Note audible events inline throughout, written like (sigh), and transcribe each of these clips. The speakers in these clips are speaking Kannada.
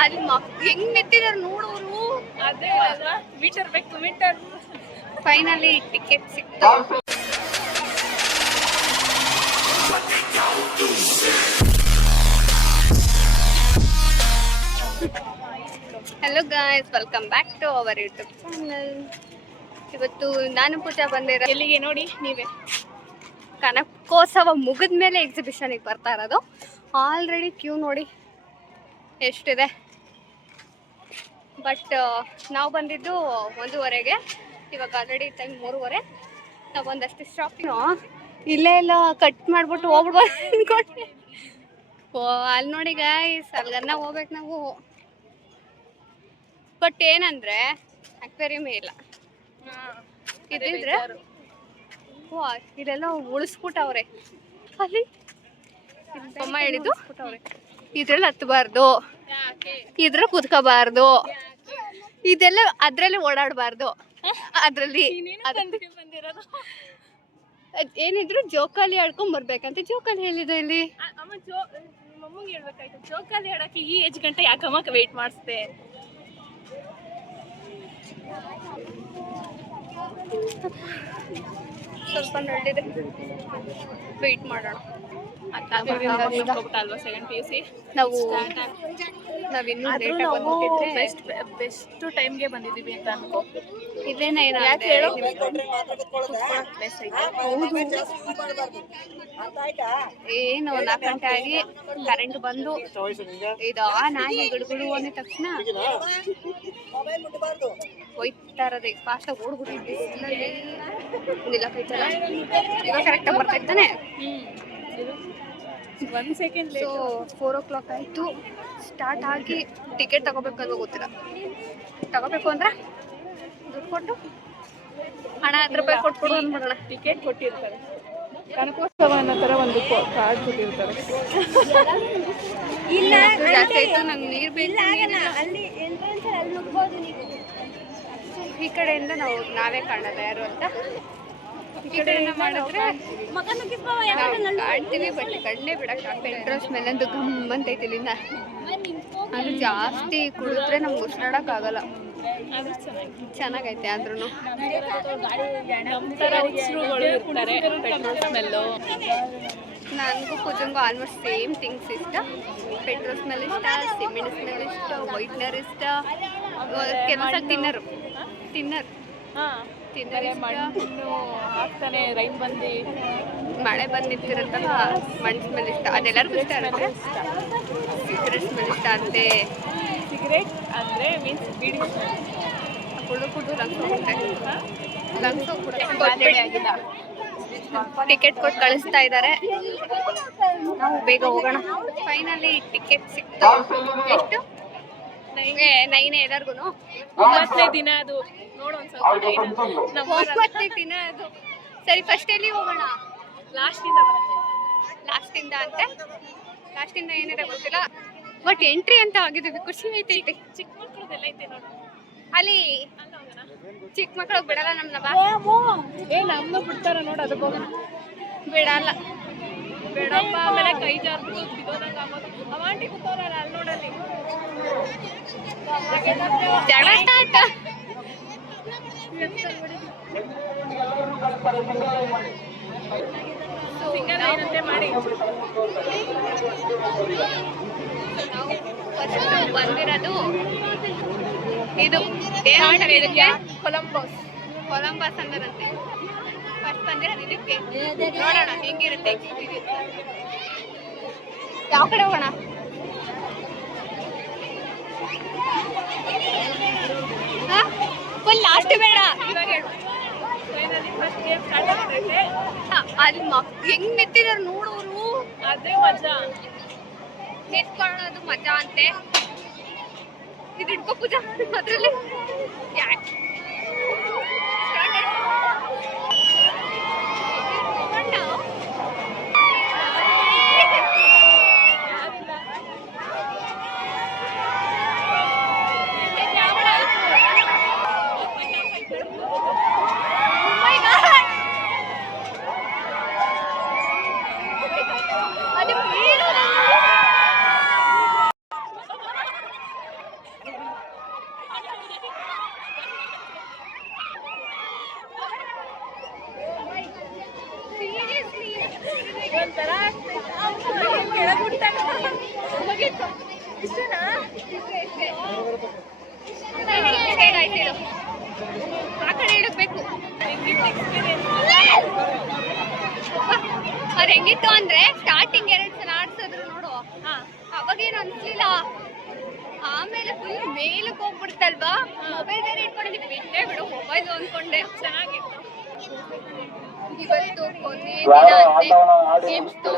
ಅಲ್ಲಿ ಹೆಂಗ್ ನಿಂತಿದಾರೆ ನೋಡೋರು? ಅದೇ ಅಲ್ವಾ? ಮೀಟರ್ ಬೇಕು ಮೀಟರ್ ಫೈನಲಿ ಟಿಕೆಟ್ ಸಿಕ್ತು. Hello guys welcome back to our YouTube channel ಇವತ್ತು ನಾನು ಪೂಜಾ ಬಂದಿರೋ ಎಲ್ಲಿಗೆ ನೋಡಿ ನೀವೇ? ಕನಕೋತ್ಸವ ಮುಗಿದ ಮೇಲೆ ಎಕ್ಸಿಬಿಷನಿಗೆ ಬರ್ತಾ ಇರೋದು. ಆಲ್ರೆಡಿ ಕ್ಯೂ ನೋಡಿ ಎಷ್ಟಿದೆ. ಬಟ್ ನಾವು ಬಂದಿದ್ದು ಒಂದೂವರೆಗೆ. ಇವಾಗ ಆಲ್ರೆಡಿ ಟೈಮ್ ಮೂರುವರೆ. ನಾವು ಒಂದಷ್ಟು ಶಾಪಿಂಗ್ ಇಲ್ಲೇ ಇಲ್ಲ ಕಟ್ ಮಾಡ್ಬಿಟ್ಟು ಹೋಗ್ಬಿಡ್ಬೋದು ಓ ಅಲ್ಲಿ ನೋಡಿ ಗಾಯ್ಸ್ ಅಲ್ಗನ್ನ ಹೋಗ್ಬೇಕು ನಾವು. ಬಟ್ ಏನಂದ್ರೆ ಅಕ್ವೇರಿಯಮ್ ಇಲ್ಲ. ಇದ್ರೆ ಓ ಇದೆಲ್ಲ ಉಳಿಸ್ಬಿಟ್ಟವ್ರೆ. ಅಲ್ಲಿ? ಅಮ್ಮ ಹೇಳಿದ್ದು? ಇದ್ರಲ್ಲಿ ಹತ್ತಬಾರ್ದು ಇದ್ರಲ್ಲಿ ಕುತ್ಕೋಬಾರ್ದು. ಇದೆಲ್ಲ ಅದ್ರಲ್ಲಿ ಓಡಾಡಬಾರ್ದು. ಅದ್ರಲ್ಲಿ ಏನಿದ್ರು ಜೋಕಾಲಿ ಆಡ್ಕೊಂಡ್ ಬರ್ಬೇಕಂತ. ಜೋಕಾಲಿ ಹೇಳಿದ ಇಲ್ಲಿ ಅ- ಅಮ್ಮ ಜೋ ಮಮ್ಮಗೆ ಹೇಳ್ಬೇಕಾಯ್ತು. ಜೋಕಾಲಿ ಆಡಕ್ಕೆ ಈ ಏಜ್ ಗಂಟೆ ಯಾಕಮ್ಮ ವೇಟ್ ಮಾಡಿಸ್ದೆ? ಸ್ವಲ್ಪ ನೋಡಿದ್ರೆ ವೆಯ್ಟ್ ಮಾಡೋಣ. ನಾವು ನಾವಿನ್ನೂ ಲೇಟಾಗಿ ಬೆಸ್ಟ್ ಬೆಸ್ಟ್ ಟೈಮ್ಗೆ ಬಂದಿದೀವಿ ಅಂತ ಅನ್ಕೋ ಇದೇನ ಯಾಕೆ ಹೇಳು? ಏನು ನಾಲ್ಕು ಗಂಟೆ ಆಗಿ ಕರೆಂಟ್ ಬಂದು ಇದು ಆನ್ ಆಗಿ ಗಿಡಗಳು ಅಂದ ತಕ್ಷಣ ಹೋಯ್ತಾ ಫಾಸ್ಟ್ ಆಗಿ ಫಾಸ್ಟಾಗಿ ಓಡ್ಬಿಟ್ಟಿದ್ವಿ ಬಿಸಿಲಲ್ಲಿ ನಿಲ್ಲಕೈತಲ್ಲ ಈಗ ಕರೆಕ್ಟಾಗಿ ಬರ್ತಾಯಿತ್ತಾನೆ ಒಂದ್ second so four o'clock ಆಯಿತು. ಸ್ಟಾರ್ಟ್ ಆಗಿ ಟಿಕೆಟ್ ತಗೋಬೇಕಲ್ವ ಗೊತ್ತಿಲ್ಲ. ತಗೋಬೇಕು ಅಂದ್ರೆ ದುಡ್ಡು ಕೊಟ್ಟು ಹಣ ಹತ್ತು ರೂಪಾಯಿ ಕೊಟ್ಬಿಡು ಅಂದ್ಬಿಡೋಣ ಟಿಕೆಟ್ ಕೊಟ್ಟಿರ್ತಾರೆ. ಕನಕೋತ್ಸವ ಅನ್ನೋ ಥರ ಒಂದು ಕಾರ್ಡ್ ಕೊಟ್ಟಿರ್ತಾರೆ. ಇಲ್ಲ ಜಾಸ್ತಿ ಆಯಿತು ನಂಗೆ ನೀರು ಬೇಕು. ಈ ಕಡೆಯಿಂದ ನಾವು ನಾವೇ ಕಾಣಲ್ಲ ಯಾರು ಅಂತ ಈ ಕಡೆಯಿಂದ ಮಾಡಿದ್ರೆ ನಾವು ಕಾಣ್ತೀವಿ ಬಟ್ ಕಣ್ಣೇ ಬಿಡಕ್ ಪೆಟ್ರೋಲ್ ಸ್ಮೆಲ್ ಅಂತೂ ಗಮ್ ಅಂತ ಐತಿ ಇಲ್ಲಿಂದ. ಅದು ಜಾಸ್ತಿ ಕುಡಿದ್ರೆ ನಮ್ಗೆ ಉಸಿರಾಡಕ್ ಆಗಲ್ಲ. ಅದು ಚೆನ್ನಾಗಿ ಚೆನ್ನಾಗೈತೆ ಆದ್ರೂ ನನಗೂ ಪೂಜಂಗೂ ಆಲ್ಮೋಸ್ಟ್ ಸೇಮ್ ಥಿಂಗ್ಸ್ ಇಷ್ಟ. ಪೆಟ್ರೋಲ್ ಸ್ಮೆಲ್ ಇಷ್ಟ ಸಿಮೆಂಟ್ ಸ್ಮೆಲ್ ಇಷ್ಟ ವೈಟ್ನರ್ ಇಷ್ಟ. ಕೆಲಸ ತಿನ್ನರು ತಿನ್ನರ್ ಇಷ್ಟ ಮಣ್ಣು ಹಾಕ್ತಾನೆ ರೈನ್ ಬಂದು. ಮಳೆ ಬಂದು ನಿಂತಿರುತ್ತಲ್ಲ ಮಣ್ಣು ಸ್ಮೆಲ್ ಇಷ್ಟ. ಅದೆಲ್ಲರಿಗೂ ಇಷ್ಟ ಇರುತ್ತೆ ಸಿಗರೆಟ್ ಸ್ಮೆಲ್ ಇಷ್ಟ. ಅಂತೆ. ಸಿಗರೇಟ್ ಅಂದ್ರೆ ಮೀನ್ಸ್ ಬೀಡಿ ಕುಡು ಕುಡು ಲಂಗ್ಸ್ ಹೋಗುತ್ತೆ. ಲಂಗ್ಸ್ ಆಗಿಲ್ಲ. ಟಿಕೆಟ್ ಕೊಟ್ಟು ಕಳಿಸ್ತಾ ಇದ್ದಾರೆ ನಾವು ಬೇಗ ಹೋಗೋಣ. ಫೈನಲಿ ಟಿಕೆಟ್ ಸಿಕ್ತು. ಎಷ್ಟು? ನೈನೇ ಎಲ್ಲರಿಗೂ ಒಂಬತ್ತನೇ ದಿನ ಅದು. ನೋಡು ಒಂದು ಸ್ವಲ್ಪ ನಮ್ಮ ಒಂಬತ್ತನೇ ದಿನ. ಅದು. ಸರಿ ಫಸ್ಟ್ ಎಲ್ಲಿ ಹೋಗೋಣ? ಲಾಸ್ಟಿಂದ ಲಾಸ್ಟಿಂದ ಅಂತೆ? ಲಾಸ್ಟಿಂದ ಏನಿದೆ ಗೊತ್ತಿಲ್ಲ. ಬಟ್ ಎಂಟ್ರಿ ಅಂತ ಆಗಿದ್ದೀವಿ ಖುಷಿ ಐತೆ ಚಿಕ್ಕ ಮಕ್ಕಳದೆಲ್ಲ ಐತೆ ನೋಡು. ಅಲ್ಲಿ ಚಿಕ್ಕ ಮಕ್ಳಿಗೆ ಬಿಡಲ್ಲ ನಮ್ಮನ್ನ ಬಾ. ಏ ನಮ್ಮನ್ನು ಬಿಡ್ತಾರ ನೋಡು ಅದಕ್ಕೆ ಹೋಗೋಣ ಬಿಡಲ್ಲ. ಬೇಡಪ್ಪ ಆಮೇಲೆ ಕೈ ಜಾರ್ಬಿಟ್ಟು ಅವಾಂಟಿ ಆಗೋದು. ಅವ ಆಂಟಿ ಕೂತವ್ರಲ್ಲ ಅಲ್ಲಿ ನೋಡಲ್ಲಿ. ಜಗಳ ಸ್ಟಾರ್ಟ್ ಸಿಂಗಲ್ ಏನಂತೆ ಮಾಡಿ. ನಾವು ಬಂದಿರೋದು ಇದು ಕೊಲಂಬಸ್ ಕೊಲಂಬೋಸ್. ಕೊಲಂಬಸ್ ಅಂತಾರಂತೆ ಫಸ್ಟ್ ಬಂದಿರೋದು ಇದಕ್ಕೆ ನೋಡೋಣ ಹೆಂಗಿರುತ್ತೆ. ಯಾವ ಕಡೆ ಹೋಗೋಣ? ಫುಲ್ ಲಾಸ್ಟ್ ಬೇಡ. ಇವಾಗ ಹೇಳು ಫೈನಲಿ ಫಸ್ಟ್ ಗೇಮ್ ಸ್ಟಾರ್ಟ್ ಆಗಿರುತ್ತೆ ಹ, ಅಲ್ಲಿ ಮಕ್ ಹೆಂಗ್ ನಿಂತಿದಾರೆ ನೋಡೋರು? ಅದೇ ಮಜಾ. ನಿಂತ್ಕೊಳ್ಳೋದು ಮಜಾ ಅಂತೆ. ಇದು ಇಟ್ಕೋ ಪೂಜಾ ಅದ್ರಲ್ಲಿ. ಯಾಕೆ ಅದು ಬೀಳೋದು. ಒಂಥರ ಇಷ್ಟೇನಾ ಆ ಕಡೆ ಇಡಬೇಕು ಅವ್ರು ಹೆಂಗಿತ್ತು ಅಂದ್ರೆ ಸ್ಟಾರ್ಟಿಂಗ್ ಎರಡು ಸಲ ಆಡ್ಸಿದ್ರು ನೋಡು. ಅವಾಗೇನು ಅನ್ಸ್ಲಿಲ್ಲ. ಆಮೇಲೆ ಫುಲ್ ಮೇಲಕ್ಕೆ ಹೋಗ್ಬಿಡ್ತಲ್ವಾ? ಮೊಬೈಲ್ ಬೇರೆ ಇಟ್ಕೊಂಡಿದ್ವಿ. ಬಿಟ್ಟೆ ಬಿಡು ಮೊಬೈಲ್ ಅನ್ಕೊಂಡೆ ಚೆನ್ನಾಗಿತ್ತು. ಇವತ್ತು ಕೊನೆ ದಿನ ಅಂತೆ.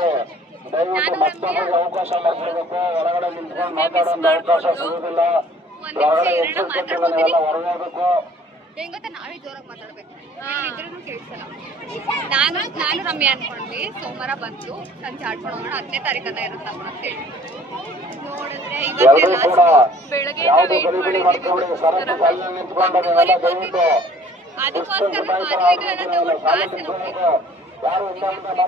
ನಾನು ರಮ್ಯಾ ಅವಕಾಶ ಸಿಗುವುದಿಲ್ಲ ಒಂದ್ ನಿಮಿಷ ಹೆಂಗ್ ಗೊತ್ತಾ? ನಾವೇ ಜೋರಾಗಿ ಮಾತಾಡ್ಬೇಕು. ಇದ್ರೂ ಕೇಳಿಸಲ್ಲ. ನಾನು ನಾನು ರಮ್ಯ ಅನ್ಕೊಂಡ್ವಿ. ಸೋಮವಾರ ಬಂತು ಸಂಜೆ ಆಡ್ಕೊಂಡು ಹೋಗೋಣ ಹತ್ತನೇ ತಾರೀಕನ್ನ ಅಂತ ಹೇಳಿ. ನೋಡಿದ್ರೆ ಇವತ್ತೇ ಲಾಸ್ಟ್ ಬೆಳಗ್ಗೆ ವೇಟ್ ಗಡಿಬಿಡಿ ಅದಕ್ಕೋಸ್ಕರ ಮದುವೆಗಳನ್ನ ತಗೊಂಡು ಕಾಸು ಮಾಡ್ಕೊಂಡು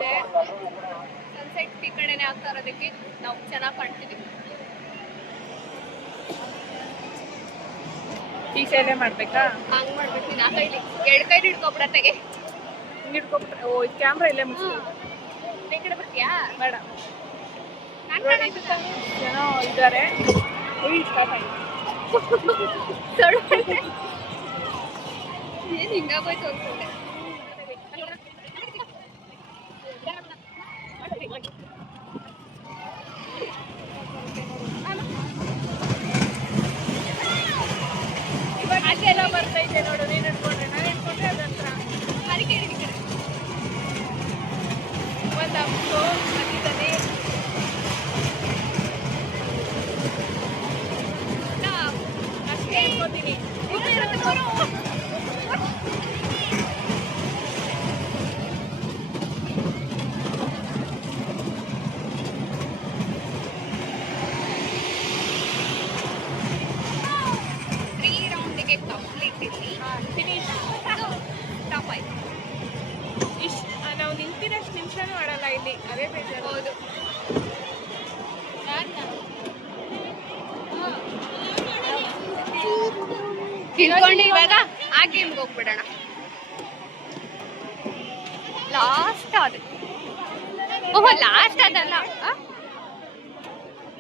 ಸನ್ಸೆಟ್ ಈ ಕಡೆನೆ ಆಗ್ತಾ ಇರೋದಕ್ಕೆ ನಾವು ಚೆನ್ನಾಗಿ ಕಾಣ್ತೀವಿ. ಈ ಸೇವೆ ಮಾಡ್ಬೇಕಾ? ಹಂಗ್ ಮಾಡ್ಬೇಕು. ನಾ ಕೈಲಿ ಎರಡು ಕೈಲಿ ಹಿಡ್ಕೊಬಿಡತ್ತೆಗೆ ಹಿಂಗ್ ಹಿಡ್ಕೊಬಿಟ್ರೆ? ಓ ಕ್ಯಾಮ್ರಾ ಇಲ್ಲೇ ಮುಗಿಸ್ತು ಈ ಕಡೆ ಬರ್ತೀಯಾ? ಬೇಡ. ಜನ ಇದ್ದಾರೆ. ಉಯ್ ಸ್ಟಾಪ್ ಆಯ್ತು ಏನ್ ಹಿಂಗಾಗೋಯ್ತು ಅನ್ಕೊಂಡೆ ಇವಾಗ ಅದೆಲ್ಲ ಬರ್ತೈತೆ ನೋಡು ನೀನು ಹಿಡ್ಕೊಂಡ್ರೆ ನಾನು ಹಿಡ್ಕೊಂಡ್ರೆ ಅದಂತ್ರ ಅದಕ್ಕೆ ಈ ಕಡೆ ಒಂದು ಅಪ್ಪು ಮಧ್ಯದಲ್ಲಿ ನಾ ಅಷ್ಟೇ ಹಿಡ್ಕೊತೀನಿ ಇದು ಇರುತ್ತೆ ಬರೋ. ತ್ರೀ ರೌಂಡಿಗೆ ಕಂಪ್ಲೀಟ್ ಇಲ್ಲಿ ಫಿನಿಶ್ ಟಾಪ್ ಆಯ್ತು ಇಷ್ಟು ನಾವು ನಿಂತಿರೋಷ್ಟು ನಿಮಿಷನೂ ಆಡಲ್ಲ ಇಲ್ಲಿ ಅದೇ ಬೇಜಾರು ಹೌದು ತಿಳ್ಕೊಂಡು ಇವಾಗ ಆ ಗೇಮ್ಗೆ ಹೋಗ್ಬಿಡೋಣ ಲಾಸ್ಟ್ ಅದು ಓಹೋ ಲಾಸ್ಟ್ ಅದಲ್ಲ ಆ?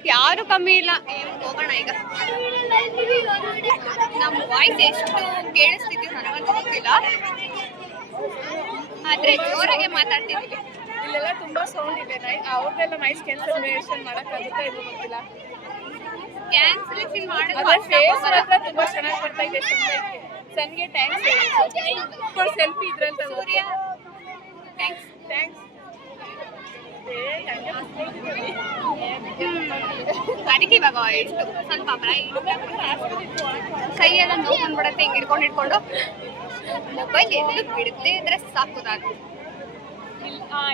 ಯಾರು ಕಮ್ಮಿ ಇಲ್ಲ. ಹೋಗೋಣ ಈಗ? ನಮ್ಮ ವಾಯ್ಸ್ ಎಷ್ಟು ಕೇಳಿಸ್ತಿದ್ದೀವಿ ನನಗಂತೂ ಗೊತ್ತಿಲ್ಲ. ಆದ್ರೆ ಜೋರಾಗೆ ಮಾತಾಡ್ತಿದ್ವಿ ಇಲ್ಲೆಲ್ಲ ತುಂಬಾ ಸೌಂಡ್ ಇದೆ ಅವ್ರದೆಲ್ಲ ಅವ್ರದ್ದೆಲ್ಲ ನೈಸ್ ಕ್ಯಾನ್ಸಲೇಷನ್ ಮಾಡಕ್ಕಾಗುತ್ತಾ ಇದು ಗೊತ್ತಿಲ್ಲ. ಕ್ಯಾನ್ಸಲೇಷನ್ ಮಾಡೋದು ತುಂಬಾ ಚೆನ್ನಾಗಿ ಬರ್ತಾ ಇದೆ ಸನ್ಗೆ ಥ್ಯಾಂಕ್ಸ್ ಸೆಲ್ಫಿ ಇದ್ರಲ್ಲ ಸೂರ್ಯ ಥ್ಯಾಂಕ್ಸ್ ಥ್ಯಾಂಕ್ಸ್ ಅದಕ್ಕೆ ಇವಾಗ ಎಷ್ಟು ಸ್ವಲ್ಪ ಕೈಯೆಲ್ಲ ನೋವು ಬಂದ್ಬಿಡತ್ತೆ ಹಿಂಗೆ ಹಿಡ್ಕೊಂಡು ಹಿಡ್ಕೊಂಡು ಮೊಬೈಲ್ ಎಲ್ಲೂ ಬಿಡದೇ ಇದ್ರೆ ಸಾಕು ನಾನು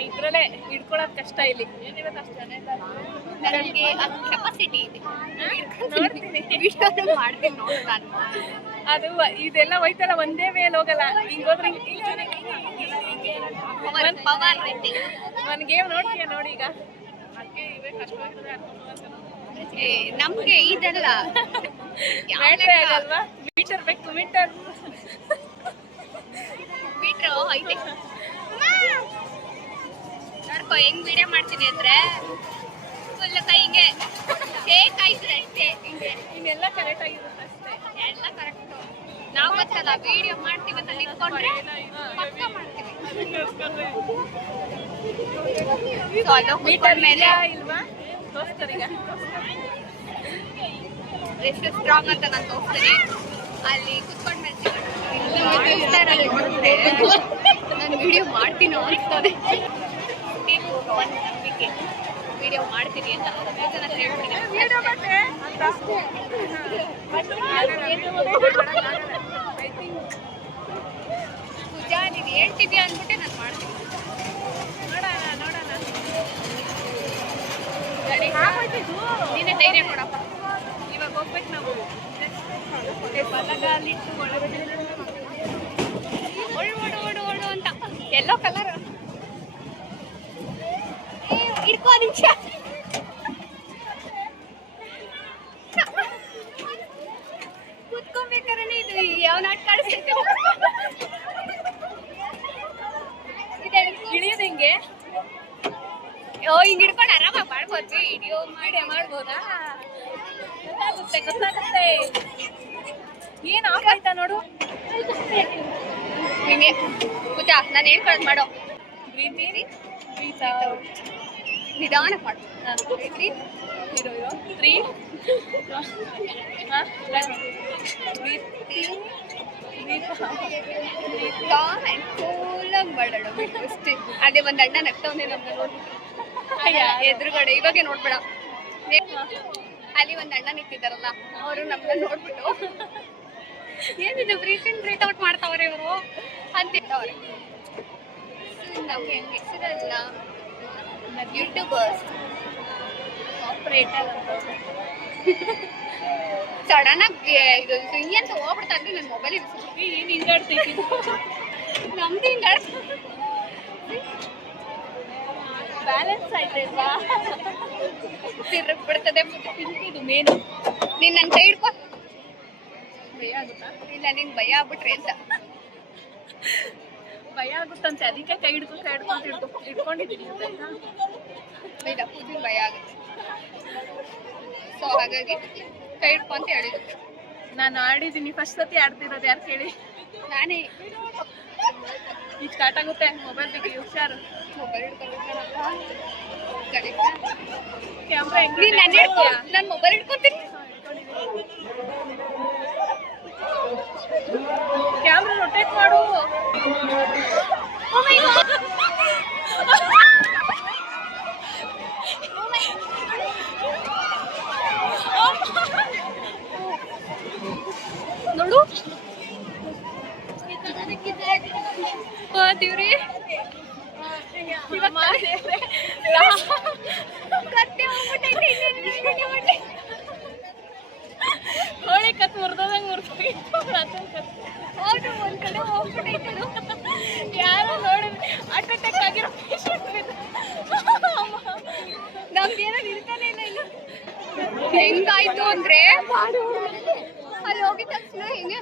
ಇದ್ರಲ್ಲೇ ಹಿಡ್ಕೊಳ್ಳೋದು ಕಷ್ಟ ಇಲ್ಲಿ ನನಗೆ ಆ ಕೆಪಾಸಿಟಿ ಇದೆ ನೋಡ್ತೀನಿ. ಮಾಡ್ತೀನಿ ನೋಡು ನಾನು ಅದು ಇದೆಲ್ಲ ಹೋಯ್ತಲ್ಲ ಒಂದೇ ಮೇಲೆ ಹೋಗಲ್ಲ ಹಿಂಗ್ ಹೋದ್ರೆ ಒಂದು ಗೇಮ್ ನೋಡ್ತೀಯ ನೋಡಿ ಈಗ ಅದಕ್ಕೆ ಇವೇ ಕಷ್ಟ ಏ, ನಮ್ಗೆ ಇದೆಲ್ಲ. ಮೀಟರ್ ಬೇಕು ಮೀಟರ್ ಮೀಟ್ರು ಐತೆ. ನೋಡ್ಕೊ ಹೆಂಗ್ ವಿಡಿಯೋ ಮಾಡ್ತೀನಿ ಅಂದ್ರೆ ಫುಲ್ ಕೈಗೆ ಹಿಂಗೆ ಶೇಕ್ ಆಯ್ತದೆ ಅಷ್ಟೇ. ಹಿಂಗೆ. ಇನ್ನೆಲ್ಲ ಕರೆಕ್ಟ್ ಆಗಿರುತ್ತೆ ಅಷ್ಟೇ. ಎಲ್ಲ ಕರೆಕ್ಟ್ ನಾವು ಗೊತ್ತಲ್ಲ ವಿಡಿಯೋ ಮಾಡ್ತೀವಿ ಅಂತ ನಿಂತ್ಕೊಂಡ್ರೆ ಪಕ್ಕ ಮಾಡ್ತೀವಿ. (laughs) ಮೀಟರ್ ಮೇಲೆ ಇಲ್ವಾ? ಎಷ್ಟು ಸ್ಟ್ರಾಂಗ್ ಅಂತ ನಾನು ತೋರಿಸ್ತೇನೆ. ಅಲ್ಲಿ ಕುತ್ಕೊಂಡ್ ನಾನು ವಿಡಿಯೋ ಮಾಡ್ತೀನೋ ಅನ್ಸ್ತದೆ. ಒಂದು ನಂಬಿಕೆ. ವಿಡಿಯೋ ಮಾಡ್ತೀನಿ ಅಂತ ಹೇಳ್ತೀನಿ. ನಾನು ಪೂಜಾ ನೀನು ಹೇಳ್ತಿದ್ಯಾ ಅಂದ್ಬಿಟ್ಟೆ ನಾನು ಮಾಡ್ತೀನಿ ನೋಡೋಣ ನೋಡೋಣ ಗಾಡಿ ನೀನೇ ಧೈರ್ಯ ಕೊಡಪ್ಪ. ಇವಾಗ ಹೋಗ್ಬೇಕು ನಾವು. ಒಳಗಡೆ. ಅಂತ. ಎಲ್ಲೋ ಕಲರ್ ಇಡ್ಕೋ ನಿಮಿಷ ಕುತ್ಕೋ ಬೇಕಾದ್ರೆ ಇದು ಯಾವ ನಾಟಕ ಕಾಣಿಸ್ತೈತೆ ಇಳಿಯೋದು ಹೆಂಗೆ ಓ ಹಿಂಗ್ ಹಿಡ್ಕೊಂಡು ಆರಾಮಾಗಿ ಮಾಡ್ಬೋದು ವಿಡಿಯೋ ಮಾಡಿ ಮಾಡ್ಬೋದಾ ಗೊತ್ತಾಗುತ್ತೆ ಗೊತ್ತಾಗುತ್ತೆ ಏನ್ ಆಫ್ ಆಯ್ತಾ ನೋಡು? ಹಿಂಗೆ. ಪೂಜಾ ನಾನು ಮಾಡೋ? ಬ್ರೀತ್ ನಿಧಾನಕ್ಕೆ ಮಾಡು. Breathe. ಇರೋ ಇರೋ. ತ್ರೀ ಹಾಂ. ಬ್ರೀತ್ ಕಾಮ್ ಆ್ಯಂಡ್ ಕೂಲಾಗಿ ಮಾಡೋಣ ಬಿಟ್ಟು ಅಷ್ಟೇ. ಅದೇ ಒಂದು ಅಣ್ಣ ನಗ್ತಾವ್ ನಮ್ಗೆ ನೋಡ್ಬಿಟ್ಟು ಎದುರುಗಡೆ. ಇವಾಗೆ ನೋಡ್ಬೇಡ. ಅಲ್ಲಿ ಒಂದು ಅಣ್ಣ ನಿಂತಿದ್ದಾರಲ್ಲ ಅವರು ನಮ್ಮನ್ನ ನೋಡ್ಬಿಟ್ಟು ಏನಿದು ಬ್ರೀತ್ ಇನ್ ಬ್ರೀತ್ ಔಟ್ ಮಾಡ್ತಾವ್ರೆ ಇವರು ಅಂತಿದ್ದವ್ರೆ ಹೆಸರಲ್ಲ ಯೂಟ್ಯೂಬರ್ಸ್ ಆಪ್ರೇಟರ್ ಅಂತ. ಸಡನ್ ಆಗಿ ಇದು ಸ್ವಿಂಗ್ ಅಂತ ಹೋಗ್ಬಿಡ್ತಾ ಅಂದ್ರೆ ನನ್ನ ಮೊಬೈಲ್ ಏನು ಏನ್ ಹಿಂಗಾಡ್ತೀವಿ ನಮ್ದು ಹಿಂಗೆ ಬ್ಯಾಲೆನ್ಸ್ ಆಯ್ತಲ್ವಾ? ತಿರ್ಗ್ ಬಿಡ್ತದೆ ಇದು ಮೇನು ನೀನ್ ನನ್ನ ಕೈ ಹಿಡ್ಕೊ. ಭಯ ಆಗುತ್ತಾ? ಇಲ್ಲ ನಿಂಗೆ ಭಯ ಆಗ್ಬಿಟ್ರೆ ಅಂತ ಭಯ ಆಗುತ್ತಂತೆ ಅದಕ್ಕೆ ಕೈ ಹಿಡ್ಕೊ ಕೈ ಹಿಡ್ಕೊಂತ ಹಿಡ್ಕೊ ಹಿಡ್ಕೊಂಡಿದ್ದೀನಿ ಅಂತ ಇಲ್ಲ ಕೂದಲು ಭಯ ಆಗುತ್ತೆ. ಸೊ ಹಾಗಾಗಿ ಕೈ ಹಿಡ್ಕೊ ಅಂತ ಹೇಳಿದ್ರು ನಾನು ಆಡಿದ್ದೀನಿ ಫಸ್ಟ್ ಸತಿ ಆಡ್ತಿರೋದು ಯಾರು ಕೇಳಿ? ನಾನೇ. ಈಗ ಸ್ಟಾರ್ಟ್ ಆಗುತ್ತೆ ಮೊಬೈಲ್ ಬಗ್ಗೆ ಹುಷಾರು. ನನ್ನ ಹಿಡ್ಕೊ ನಾನು ಮೊಬೈಲ್ ಹಿಡ್ಕೊತೀನಿ. ಕ್ಯಾಮ್ರಾ ರೊಟೇಟ್ ಮಾಡು. ಕಡೆ ಹೋಗ್ಬಿಟ್ಟೈತೆ. ಯಾರು ಹಾರ್ಟ್ ಅಟ್ಯಾಕ್ ಆಗಿರೋ ಪೇಷಂಟ್ ನಿಲ್ತಾನೆ ಇಲ್ಲ ಹೆಂಗಾಯ್ತು ಅಂದ್ರೆ? ಅಲ್ಲಿ ಹೋಗಿದ ತಕ್ಷಣ ಹೆಂಗೆ?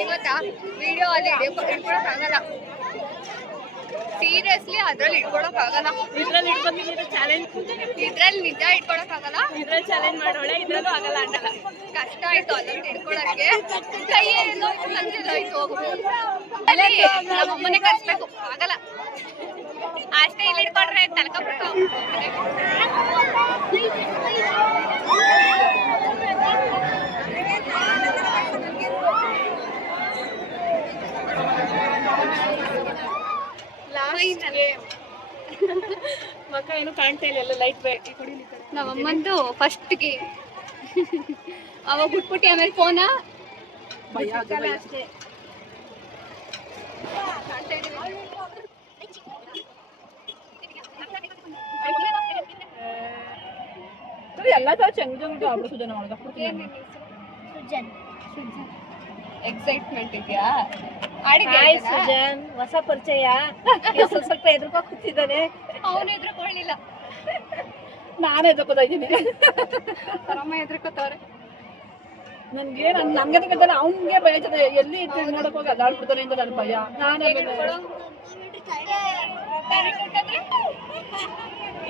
ಎಲ್ಲ ಗೊತ್ತಾ? ವಿಡಿಯೋ ಅಲ್ಲಿ ಇಟ್ಕೊಳಕ್ ಆಗಲ್ಲ. ಸೀರಿಯಸ್ಲಿ ಅದ್ರಲ್ಲಿ ಇಟ್ಕೊಳಕ್ ಆಗಲ್ಲ. ಇದ್ರಲ್ಲಿ ಹಿಡ್ಕೊಂತೀನಿ ಚಾಲೆಂಜ್ ಇದ್ರಲ್ಲಿ ನಿಜ ಇಟ್ಕೊಳಕ್ ಆಗಲ್ಲ. ಇದ್ರಲ್ಲಿ ಚಾಲೆಂಜ್ ಮಾಡೋಳೆ ಇದ್ರಲ್ಲೂ ಆಗಲ್ಲ ಅಂಡಲ್ಲ ಕಷ್ಟ ಆಯ್ತು ಅದ್ರಲ್ಲಿ ಇಟ್ಕೊಳಕ್ಕೆ ಕೈ ಏನೋ ಅಲ್ಲಿ ನಮ್ಮ ಅಮ್ಮನೆ ಕರ್ಸ್ಬೇಕು. ಆಗಲ್ಲ. ಅಷ್ಟೇ ಇಲ್ಲಿ ಇಟ್ಕೊಂಡ್ರೆ (laughs) ಮಕ್ಕ ಏನು ಕಾಣ್ತಾ ಇಲ್ಲ ಎಲ್ಲ ಲೈಟ್ ಬೇಕು ಈ ಕಡೆ ನಮ್ಮಮ್ಮಂದು ಫಸ್ಟ್ಗೆ (laughs) ಅವಾಗ ಬಿಟ್ಬಿಟ್ಟು ಆಮೇಲೆ ಫೋನ ಭಯ. ಅಷ್ಟೇ. ಎಲ್ಲ ತರ ಚಂಗ್ ಚಂಗ್ ಆಗ್ಬಿಡು ಸುಜನ್ ಒಳಗ ಎಕ್ಸೈಟ್ಮೆಂಟ್ ಇದೆಯಾ? ಹಾಯ್? ಸುಜನ್. ಹೊಸ ಪರಿಚಯ. ಸ್ವಲ್ಪ ಸ್ವಲ್ಪ ಎದುರ್ಕೋ ಕೂತಿದ್ದಾನೆ. ಅವನು ಎದುರ್ಕೊಳ್ಳಿಲ್ಲ ನಾನು ಎದುರ್ಕೋತಾ ಇದ್ದೀನಿ. ಅಮ್ಮ ಎದುರ್ಕೋತಾವ್ರೆ ನನ್ಗೆ ನನ್ ನನ್ಗೆ ಬೇಕಾದ್ರೆ ಅವ್ನಿಗೆ ಭಯ ಜೊತೆ ಎಲ್ಲಿ ನೋಡಕ್ ಹೋಗಿ ಅಲ್ಲಾಡ್ಬಿಡ್ತಾನೆ ಅಂತ ನನ್ ಭಯ. ನಾನು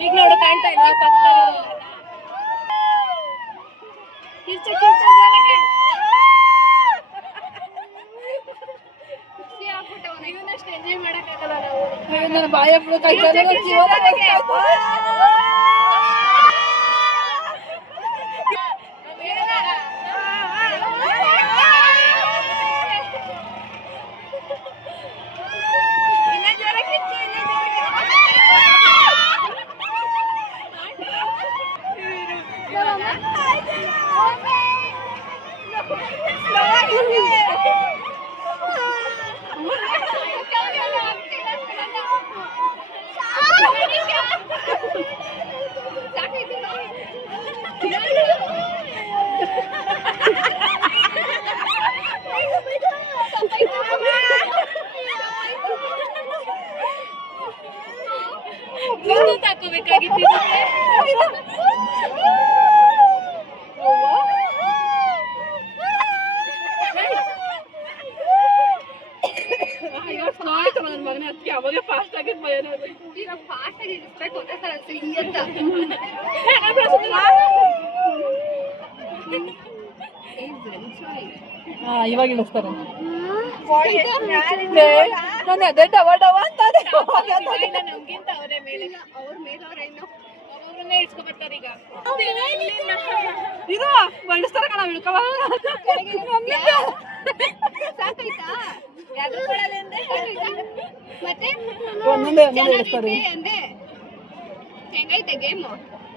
ಈಗ ನೋಡು ಕಾಣ್ತಾ ಇಲ್ಲ ಕಿರ್ಚ ಕಿರ್ಚ ಜೋರಾಗೆ. ಖುಷಿ ಇವನಷ್ಟು ಎಂಜಾಯ್ ಮಾಡಕ್ಕಾಗಲ್ಲ ನಾವು. ಬಾಯ ಇವಾಗ ಇಳಿಸ್ತಾರೆ ನಾನು ಅದೇ ಡವ ಡವ ಅಂತ ಅದೇ ನಮ್ಗಿಂತ ಅವರೇ ಮೇಲೆ. ಅವ್ರ ಮೇಲೆ ಅವ್ರ ಇನ್ನು ಇರೋ ಬಳಸ್ತಾರ ಕಣ ಇಳ್ಕವ ಸಾಕಾಯ್ತಾ? ಸಾಕಾಯ್ತಾ? ಮತ್ತೆ? ಒಂದೊಂದೇ ಒಂದೊಂದೇ ಇಳಿಸ್ತಾರೆ ಚೆನ್ನಾಗೈತೆ ಅಂದೆ. ಹೆಂಗೈತೆ ಗೇಮು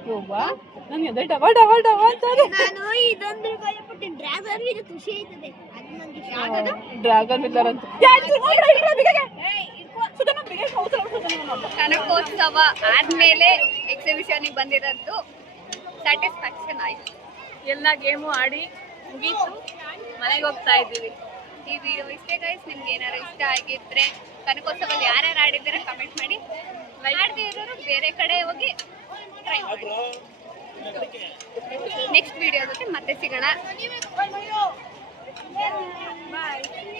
ಯವ್ವ ನನಗೆ ಅದೇ ಡವ ಡವ ಡವ ಅಂತ ನಾನು ಇದೊಂದು ಭಯಪಟ್ಟೆ. ಡ್ರ್ಯಾಗನ್ ಇದು ಖುಷಿ ಆಯ್ತದೆ. ಡ್ರ್ಯಾಗನ್ ಇದ್ದಾರ ಅಂತ. ಕನಕೋತ್ಸವ ಆದ್ಮೇಲೆ ಎಕ್ಸಿಬಿಷನ್ ಬಂದಿರೋದು ಸ್ಯಾಟಿಸ್ಫ್ಯಾಕ್ಷನ್ ಆಯ್ತು. ಎಲ್ಲ ಗೇಮು ಆಡಿ ಮುಗೀತು. ಮನೆಗೆ ಹೋಗ್ತಾ ಇದ್ದೀವಿ. ಈ ವಿಡಿಯೋ ಇಷ್ಟೇ ಗೈಸ್ ನಿಮ್ಗೆ ಏನಾರು ಇಷ್ಟ ಆಗಿದ್ರೆ ಕನಕೋತ್ಸವದಲ್ಲಿ ಯಾರ್ಯಾರು ಆಡಿದ್ದೀರಾ ಕಮೆಂಟ್ ಮಾಡಿ. ಮಾಡದೇ ಇರೋರು ಬೇರೆ ಕಡೆ ಹೋಗಿ ಟ್ರೈ ಮಾಡಿ. ನೆಕ್ಸ್ಟ್ ವಿಡಿಯೋ ಜೊತೆ ಮತ್ತೆ ಸಿಗೋಣ. Vai.